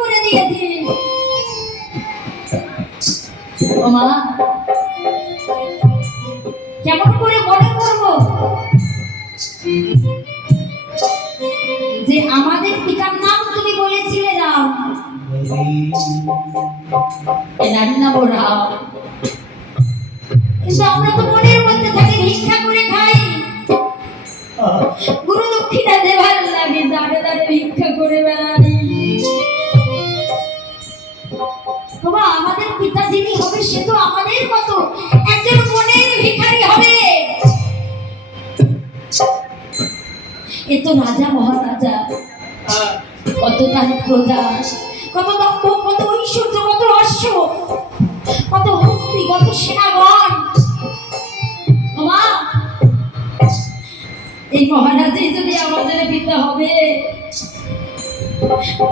করে দিয়েছি। ও মা, কেমন করে মনে করবো যে আমাদের পিতার নাম তুমি বলেছিলে রাম, এনার নাম রাম, কিন্তু আমরা তো মনের মধ্যে থাকি ভিক্ষা করে খাই, গুরু দক্ষিণা দেবার লাগে দাঁড়ে দাঁড়ে ভিক্ষা করে বেড়াই। বাবা, আমাদের পিতা যিনি হবে সে তো আমাদের মতো একজন মনের ভিখারি হবে। এ তো রাজা মহারাজা, কত তার প্রজা, কত দক্ষ, কত ঐশ্বর্য, কত অশ্ব, কত হস্তি, কত সেনাগণ। বাবা, এই মহারাজই যদি আমাদের পিতা হবে,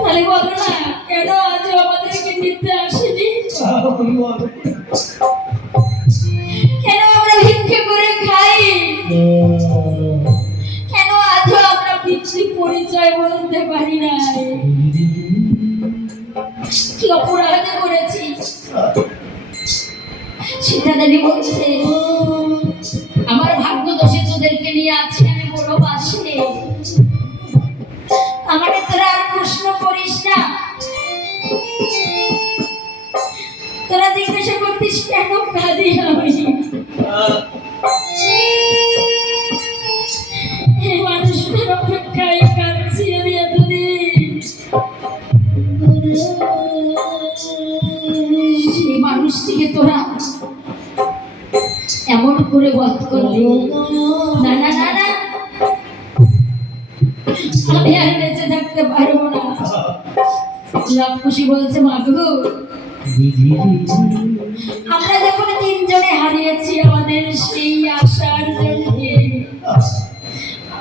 তাহলে বলো না কেন আজ আমাদেরকে নিতে আসেনি? কেন আমরা ভিক্ষা করে খাই? কেন আজও আমরা পিতৃ পরিচয় বলতে পারি না? কি অপরাধ করেছি? সীতা দেবী বলছে, আমার ভাগ্য দোষে তোদেরকে নিয়ে আছি আমি বড় বাসে, আমাকে তোরা আর প্রশ্ন করিস না। তোরা জিজ্ঞাসা করতিস কেন কাঁদি আমি? এই মানুষটার অপেক্ষায় কাঁদছি আমি এতদিন। সেই মানুষটিকে তোরা এমন করে বধ করলি। না না না না, আমি আর বেঁচে থাকতে পারবো না। লবকুশি বলছে, মাগো, আমরা যখন তিনজনে হারিয়েছি আমাদের সেই আশার জন্যে,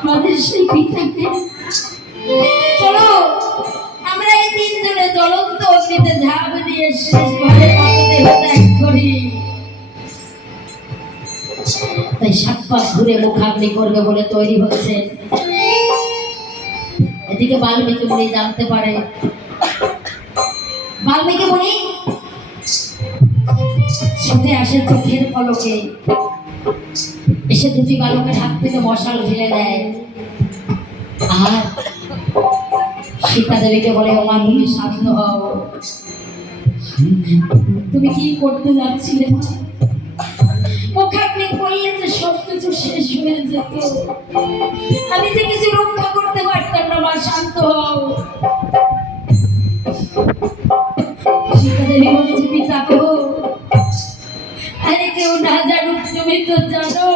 আমাদের সেই পিতাকে, চলো আমরা এই তিনজনে জ্বলন্ত অগ্নিতে ঝাঁপ দিয়ে শেষ ঘরে দেহ ত্যাগ করি। তাই 7 পাশ ঘুরে মুখাগ্নি করবে বলে তৈরি হচ্ছে। এদিকে বাল্মীকি মুনি জানতে পারে, বাল্মীকি মুনি ছুটে আসে চোখের পলকে, এসে দুটি বালকের হাত থেকে মশাল ঢেলে দেয়, আর সীতা দেবীকে বলে, ওমা তুমি শান্ত হও, তুমি কি করতে যাচ্ছিলে? মুখাগ্নি করলে যে সব কিছু শেষ হয়ে যেত, আমি যে কিছু রক্ষা করতে পারতাম না। মা শান্ত হও। সীতা দেবী বলছে, পিতা গো, আরে কেউ না জানুক তুমি তো জানো,